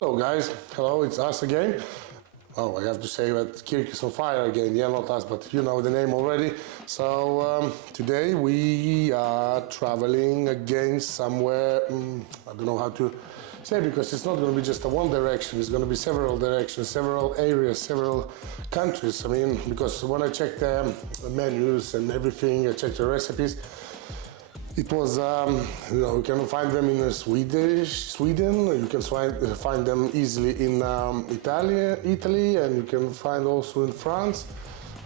Hello guys, hello, it's us again. Oh, I have to say that Kirk is on fire again. Yeah, not us, but you know the name already. So today we are traveling again somewhere, I don't know how to say, because it's not going to be just a one direction, it's going to be several directions, several areas, several countries. I mean, because when I checked the menus and everything, I checked the recipes, it was, you can find them in Sweden, you can find them easily in Italy, and you can find also in France.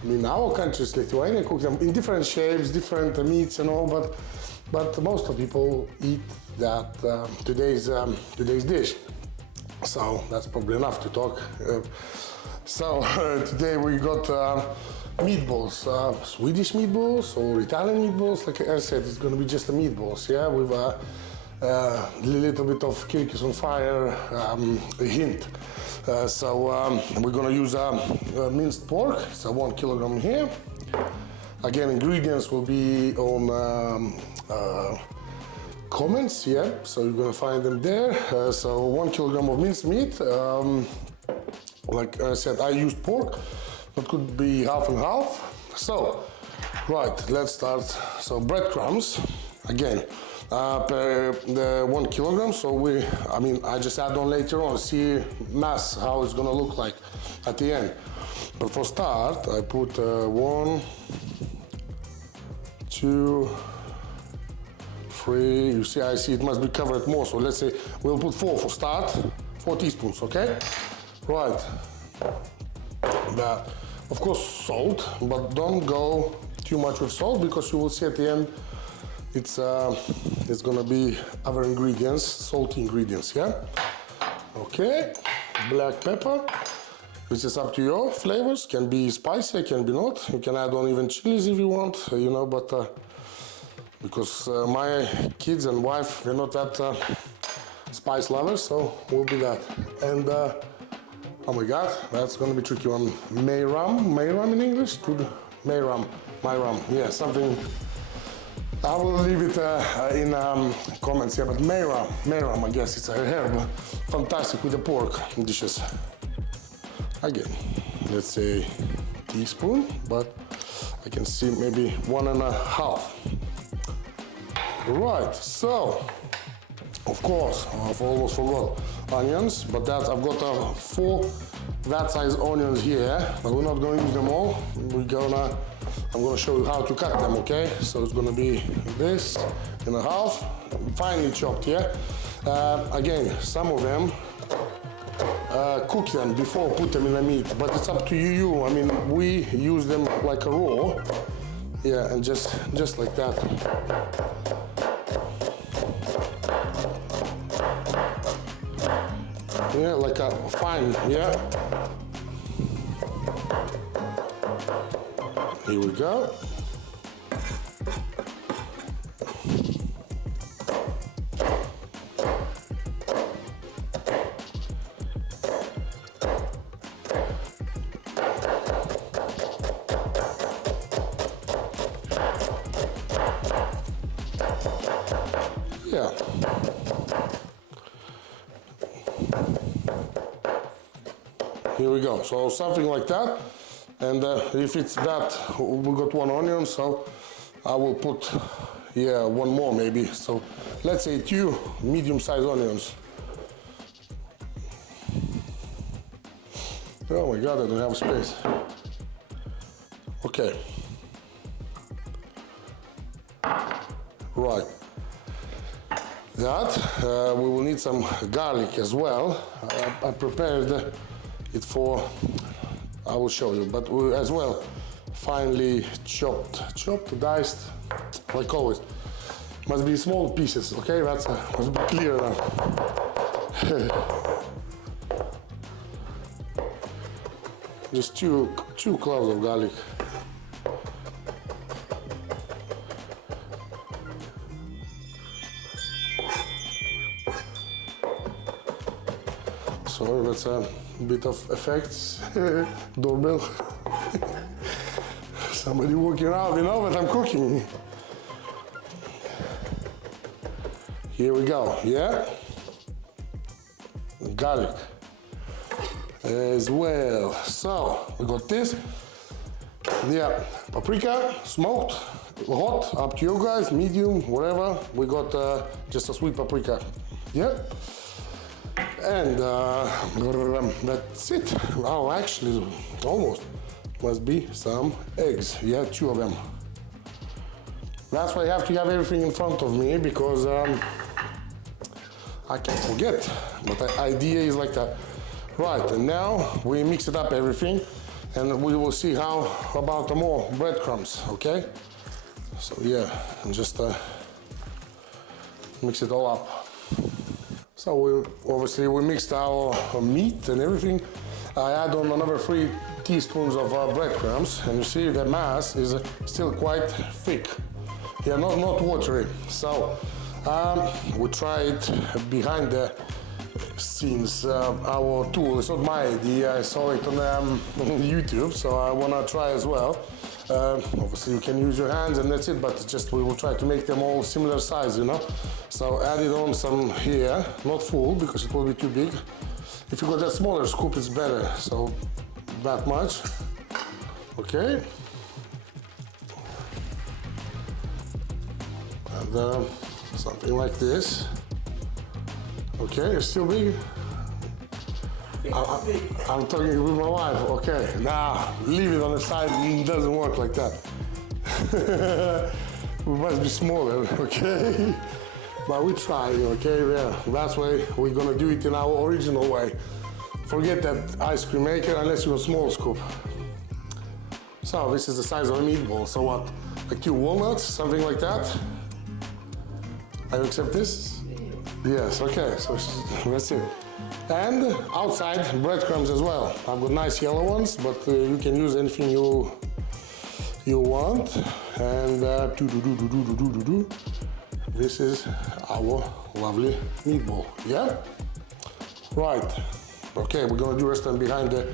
I mean, our countries, Lithuania, cook them in different shapes, different meats and all, but most of people eat that today's dish. So that's probably enough to talk. So today we got meatballs, Swedish meatballs or Italian meatballs. Like I said, it's going to be just the meatballs, yeah, with a little bit of Kirk is on fire hint. So we're going to use minced pork. It's 1 kilogram here. Again, ingredients will be on comments, yeah, so you're going to find them there. So 1 kilogram of minced meat. Like I said, I used pork. It could be half and half. So, right, let's start. So breadcrumbs, again, per the 1 kilogram. So I just add on later on, see mass, how it's gonna look like at the end. But for start, I put 1, 2, 3, you see, I see it must be covered more. So let's say we'll put 4 for start, 4 teaspoons, okay? Right. But of course salt, but don't go too much with salt, because you will see at the end it's gonna be other ingredients, salty ingredients, yeah? Okay, black pepper, which is up to your flavors, can be spicy, can be not. You can add on even chilies if you want, but because my kids and wife, they're not that spice lovers, so we'll do that. And oh my God, that's going to be tricky one. Mayram in English? Mayram, yeah, something. I will leave it in comments here, but Mayram, I guess it's a herb. Fantastic with the pork dishes. Again, let's say teaspoon, but I can see maybe 1.5. Right, so, of course, I've almost forgot onions, but that I've got 4 that size onions here, but we're not going to use them all. I'm gonna show you how to cut them, okay? So it's gonna be this in a half, finely chopped, yeah? Again, some of them cook them before put them in the meat, but it's up to you. I mean, we use them like a raw, yeah, and just like that. Yeah, like a fine, yeah. Here we go. Yeah. Here we go, so something like that. And if it's that, we got 1 onion, so I will put, yeah, 1 more maybe. So let's say 2 medium-sized onions. Oh my God, I don't have space. Okay. Right. That, we will need some garlic as well. I prepared it for, I will show you, but as well, finely chopped, diced, like always. Must be small pieces, okay? That's must be clear now. Just two cloves of garlic. Sorry, that's a bit of effects. Doorbell. Somebody walking around, but I'm cooking. Here we go, yeah? garlic as well. So we got this. Yeah, paprika, smoked, hot, up to you guys, medium, whatever. We got just a sweet paprika. Yeah. And that's it. Oh, actually, almost. Must be some eggs. Yeah, 2 of them. That's why I have to have everything in front of me, because I can't forget. But the idea is like that. Right, and now we mix it up everything, and we will see how about the more breadcrumbs, okay? So yeah, and just mix it all up. So we mixed our meat and everything. I add on another 3 teaspoons of breadcrumbs, and you see the mass is still quite thick. Yeah, not watery. So we try it behind the scenes. Our tool, it's not my idea. I saw it on YouTube, so I wanna try as well. Obviously you can use your hands and that's it, but just we will try to make them all similar size, you know. So add it on some here, not full because it will be too big. If you got that smaller scoop, it's better. So that much, okay. And something like this. Okay, it's still big. I'm talking with my wife. Okay, now leave it on the side. It doesn't work like that. We must be smaller, okay? But we try, okay? Yeah, that's why we're gonna do it in our original way. Forget that ice cream maker unless you're a small scoop. So this is the size of a meatball. So what? Like 2 walnuts, something like that. I accept this? Yes, okay. So that's it. And outside breadcrumbs as well. I've got nice yellow ones, but you can use anything you want. And this is our lovely meatball. Yeah. Right. Okay, we're gonna do rest and behind the.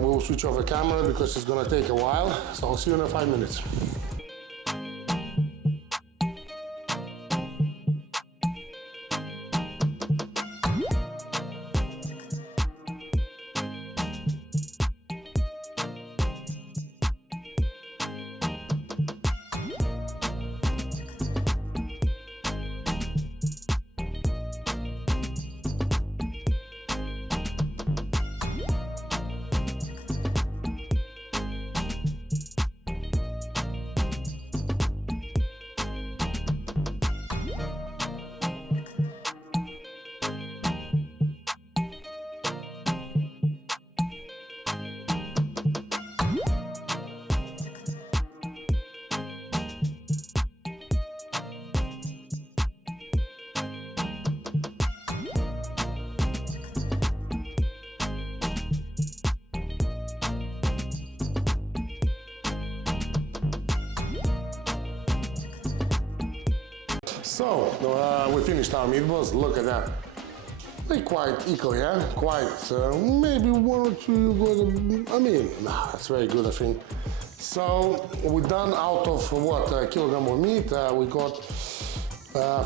We'll switch off the camera because it's gonna take a while. So I'll see you in 5 minutes. So, we finished our meatballs. Look at that. They're quite equal, yeah? Quite, maybe 1 or 2 you got, I mean, that's very good, I think. So, we done out of what, a kilogram of meat, we got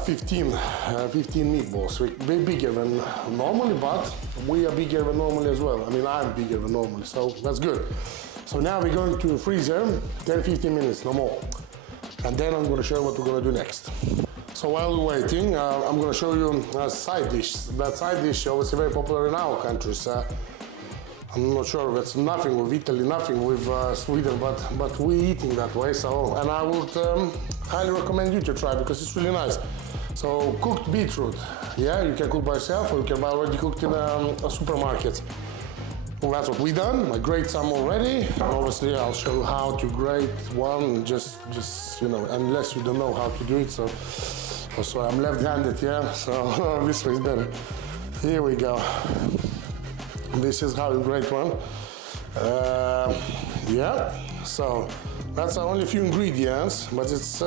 15 meatballs. We're bigger than normally, but we are bigger than normally as well. I mean, I'm bigger than normally, so that's good. So now we're going to freezer 10-15 minutes, no more. And then I'm going to show you what we're going to do next. So while we're waiting, I'm going to show you a side dish. That side dish obviously very popular in our countries. I'm not sure that's nothing with Italy, nothing with Sweden, but we eating that way. So, and I would highly recommend you to try because it's really nice. So cooked beetroot, yeah, you can cook by yourself or you can buy already cooked in a supermarket. Well, that's what we done. I grate some already. And obviously, I'll show you how to grate one. Just you know, unless you don't know how to do it. So I'm left-handed, yeah. So this way is better. Here we go. This is how you grate one. Yeah. So that's only a few ingredients, but it's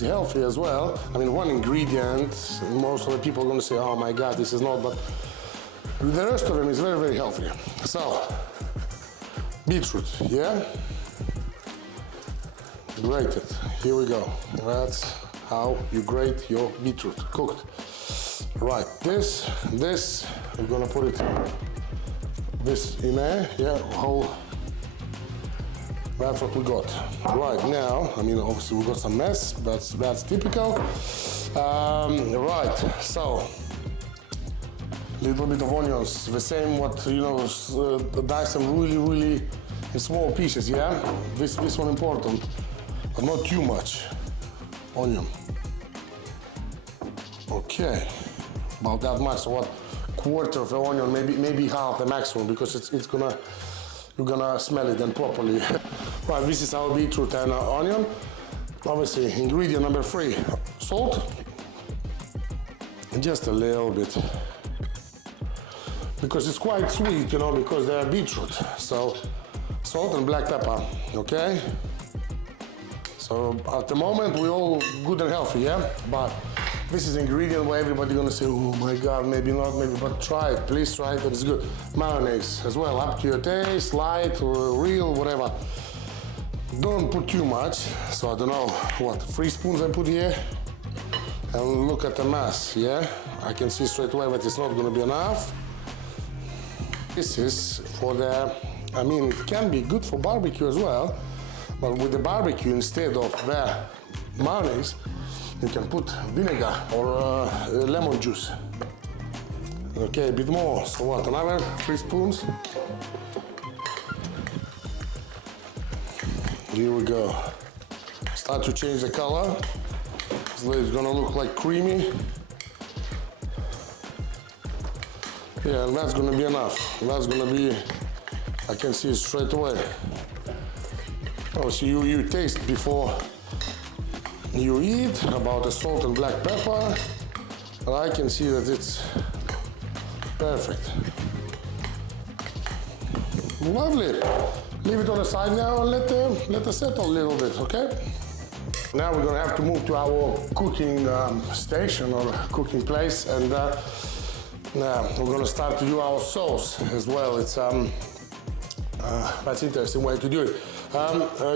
healthy as well. I mean, one ingredient. Most of the people are going to say, "Oh my God, this is not," but the rest of them is very, very healthy. So, beetroot, yeah? Grated, here we go. That's how you grate your beetroot, cooked. Right, this we're gonna put it this in there, yeah, whole. That's what we got. Right now, I mean, obviously we got some mess, that's typical. Right, so, little bit of onions, the same what, you know, dice them really in small pieces, yeah? This one important, but not too much onion. Okay, about that much, so what, quarter of the onion, maybe half the maximum, because it's gonna, you're gonna smell it then properly. Right, this is our beetroot and onion. Obviously, ingredient number 3, salt. And just a little bit. Because it's quite sweet, you know, because they're beetroot. So, salt and black pepper, okay? So, at the moment, we're all good and healthy, yeah? But this is ingredient where everybody's gonna say, oh my God, maybe not, maybe, but try it, please try it, it's good. Mayonnaise as well, up to your taste, light or real, whatever. Don't put too much, so I don't know, what, 3 spoons I put here? And look at the mass, yeah? I can see straight away that it's not gonna be enough. This is for the, I mean, it can be good for barbecue as well, but with the barbecue, instead of the mayonnaise, you can put vinegar or lemon juice. Okay, a bit more, so what, another 3 spoons? Here we go. Start to change the color. So it's gonna look like creamy. Yeah, and that's gonna be enough. That's gonna be, I can see it straight away. Oh, so you taste before you eat about the salt and black pepper. And I can see that it's perfect. Lovely. Leave it on the side now and let it settle a little bit, okay? Now we're gonna have to move to our cooking station or cooking place, and now we're gonna start to do our sauce as well. It's that's interesting way to do it.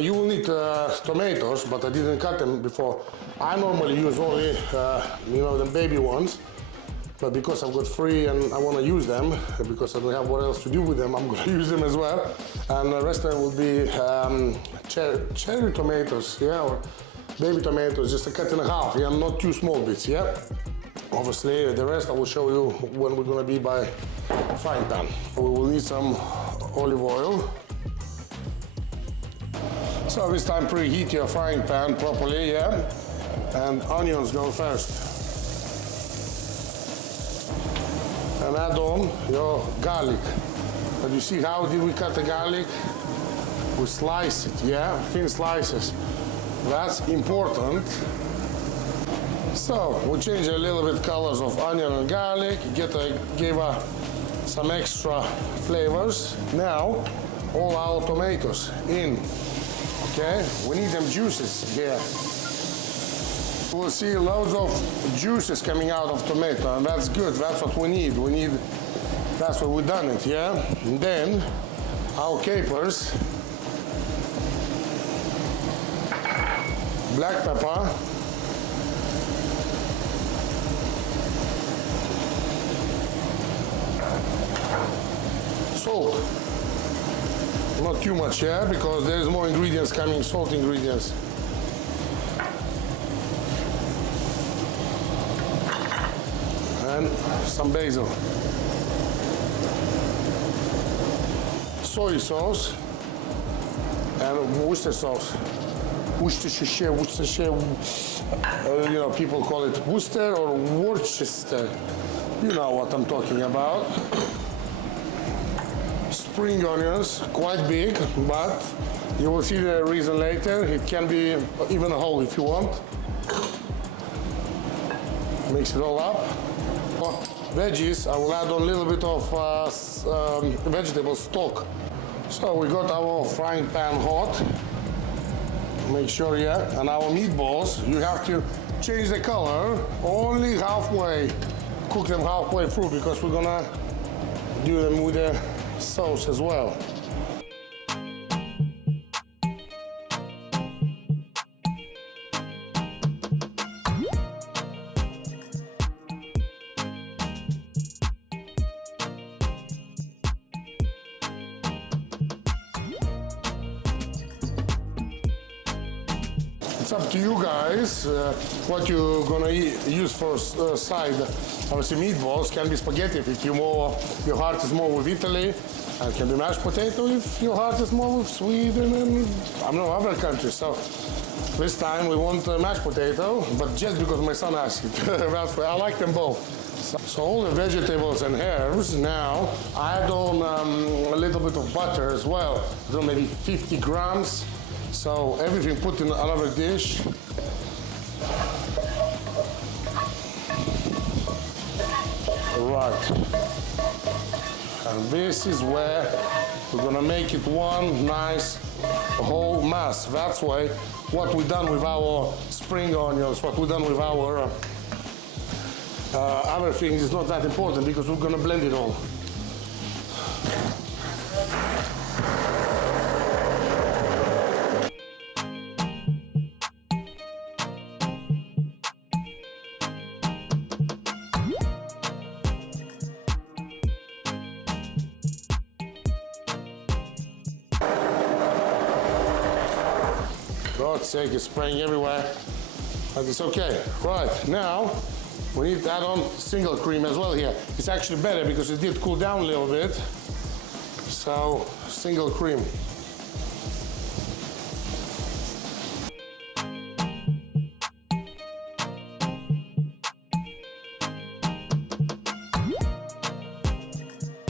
You will need tomatoes, but I didn't cut them before. I normally use only you know, the baby ones. But because I've got 3 and I want to use them, because I don't have what else to do with them, I'm going to use them as well. And the rest of them will be cherry tomatoes, yeah, or baby tomatoes, just cut in half, yeah, not too small bits, yeah. Obviously, the rest I will show you when we're going to be by frying pan. We will need some olive oil. So this time preheat your frying pan properly, yeah. And onions go first. And add on your garlic. But you see how did we cut the garlic? We slice it, yeah, thin slices. That's important. So we change a little bit colors of onion and garlic, give some extra flavors. Now all our tomatoes in. Okay, we need them juices here. We'll see loads of juices coming out of tomato, and that's good. That's what we need. That's what we've done it, yeah? And then our capers, black pepper, salt. Not too much, yeah, because there's more ingredients coming, salt ingredients. And some basil. Soy sauce and Worcester sauce. Worcestershire, you know, people call it Worcester or Worcester. You know what I'm talking about. Spring onions, quite big, but you will see the reason later. It can be even a whole if you want. Mix it all up. For veggies, I will add a little bit of vegetable stock. So we got our frying pan hot. Make sure, yeah, and our meatballs, you have to change the color only halfway. Cook them halfway through because we're gonna do them with the sauce as well. It's up to you guys what you're gonna use for side. Obviously, meatballs can be spaghetti if your heart is more with Italy, and can be mashed potato if your heart is more with Sweden and I don't know, other countries. So this time we want mashed potato, but just because my son asked it. That's why I like them both. So all the vegetables and herbs. Now I add on a little bit of butter as well. I don't know, maybe 50 grams. So everything put in another dish. Right. And this is where we're gonna make it one nice whole mass. That's why what we've done with our spring onions, what we've done with our other things is not that important because we're gonna blend it all. God's sake, it's spraying everywhere, but it's okay. Right, now we need to add on single cream as well here. It's actually better because it did cool down a little bit. So, single cream.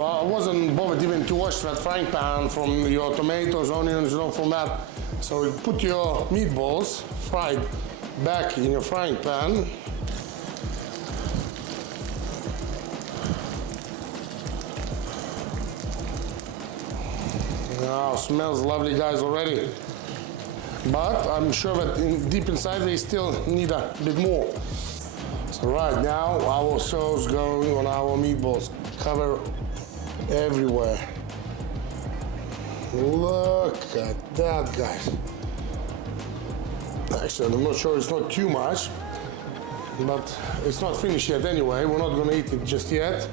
I wasn't bothered even to wash that frying pan from your tomatoes, onions, you know, from that. So you put your meatballs fried back in your frying pan. Now, smells lovely, guys, already. But I'm sure that deep inside they still need a bit more. So right now, our sauce going on our meatballs. Cover everywhere. Look at that, guys. Actually, I'm not sure, it's not too much, but it's not finished yet anyway. We're not gonna eat it just yet.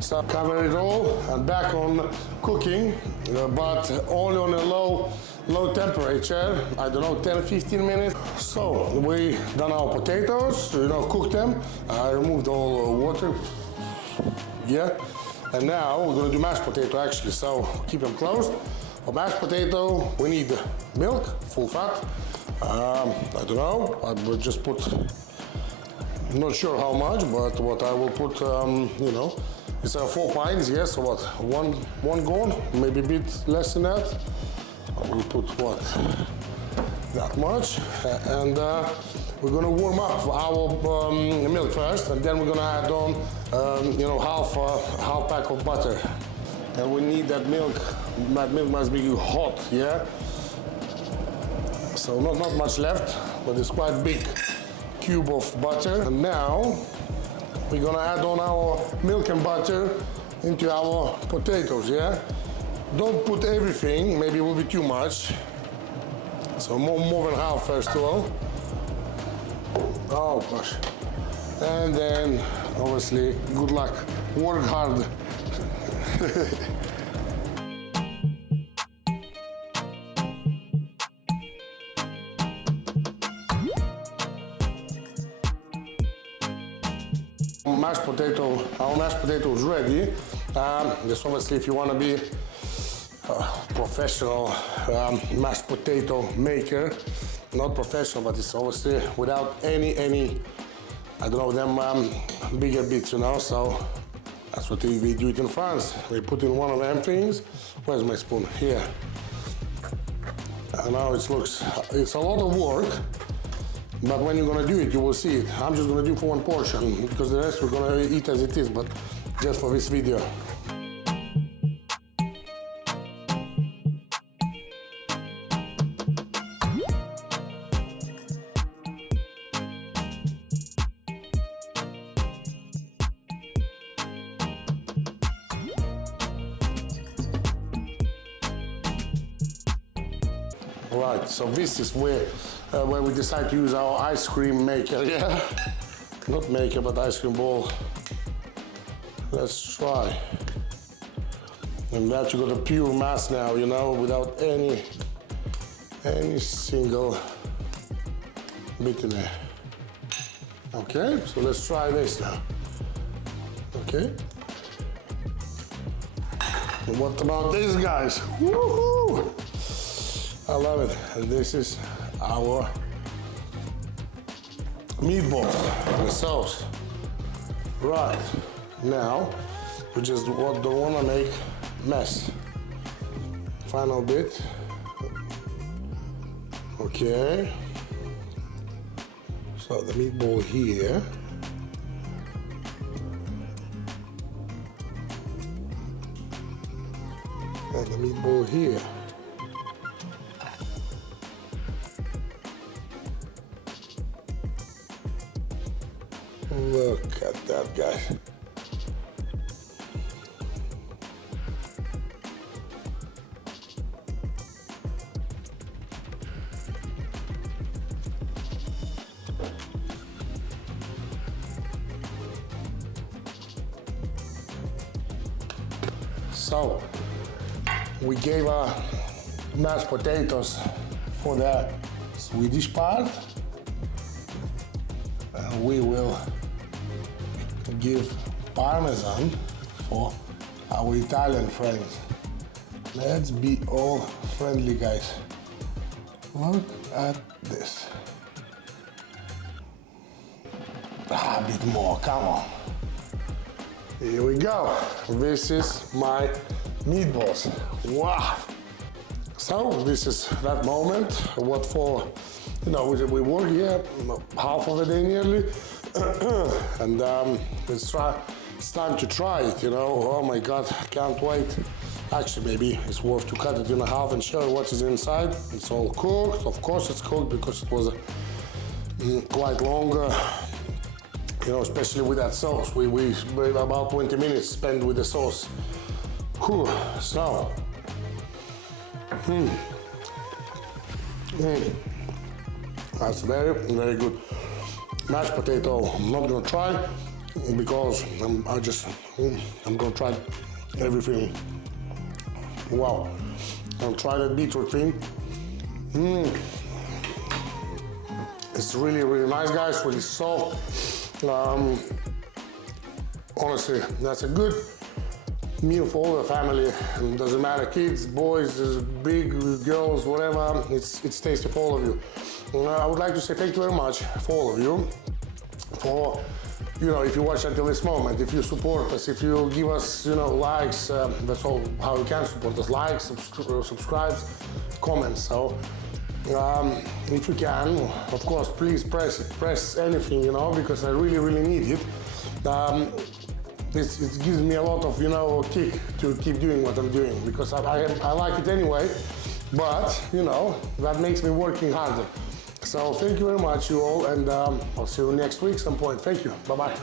So cover it all and back on cooking, but only on a low temperature. I don't know, 10-15 minutes. So we done our potatoes, you know, cooked them. I removed all water. Yeah. And now we're gonna do mashed potato actually. So keep them closed. For mashed potato, we need milk, full fat. I don't know. I will just put. Not sure how much, but what I will put, you know. It's 4 pints, yes, so what, one gone, maybe a bit less than that. I will put what, that much, and we're gonna warm up our milk first, and then we're gonna add on, you know, half pack of butter, and we need that milk. That milk must be hot, yeah. So not much left, but it's quite big cube of butter, and now. We're gonna add on our milk and butter into our potatoes, yeah? Don't put everything, maybe it will be too much. So more than half first of all. Oh gosh. And then, obviously, good luck. Work hard. Mashed potato, our mashed potato is ready. Just obviously, if you want to be a professional mashed potato maker, not professional, but it's obviously without any, I don't know, them bigger bits, you know. So that's what we do it in France. We put in one of them things. Where's my spoon? Here. And now it looks, it's a lot of work. But when you're gonna do it, you will see it. I'm just gonna do for one portion because the rest we're gonna eat as it is, but just for this video. Right, so this is where we decide to use our ice cream maker, yeah? Not maker, but ice cream ball. Let's try. And that you got a pure mass now, you know, without any single bit in there. Okay, so let's try this now. Okay. And what about these guys? Woohoo! I love it. And this is our meatballs, the sauce. Right, now we just don't want to make mess. Final bit. Okay. So the meatball here. And the meatball here. Look at that, guys. So we gave mashed potatoes for the Swedish part, and we will give Parmesan for our Italian friends. Let's be all friendly, guys. Look at this. A bit more, come on. Here we go. This is my meatballs. Wow. So this is that moment. What for? You know, we work here half of the day nearly, and it's time to try it. You know, oh my God, can't wait. Actually, maybe it's worth to cut it in half and show you what is inside. It's all cooked. Of course, it's cooked because it was quite longer. You know, especially with that sauce. We about 20 minutes spent with the sauce. Whew. So, that's very, very good. Mashed potato, I'm not gonna try because I'm gonna try everything. Wow, I'll try that beetroot thing. It's really, really nice, guys. Really soft. Honestly, that's a good meal for all the family. It doesn't matter, kids, boys, big girls, whatever. It's tasty for all of you. I would like to say thank you very much for all of you. For, you know, if you watch until this moment, if you support us, if you give us, you know, likes, that's all how you can support us. Likes, subscribe, comments. So, if you can, of course, please press anything, you know, because I really, really need it. It gives me a lot of, you know, kick to keep doing what I'm doing, because I like it anyway, but, you know, that makes me working harder. So thank you very much, you all, and I'll see you next week some point. Thank you. Bye-bye.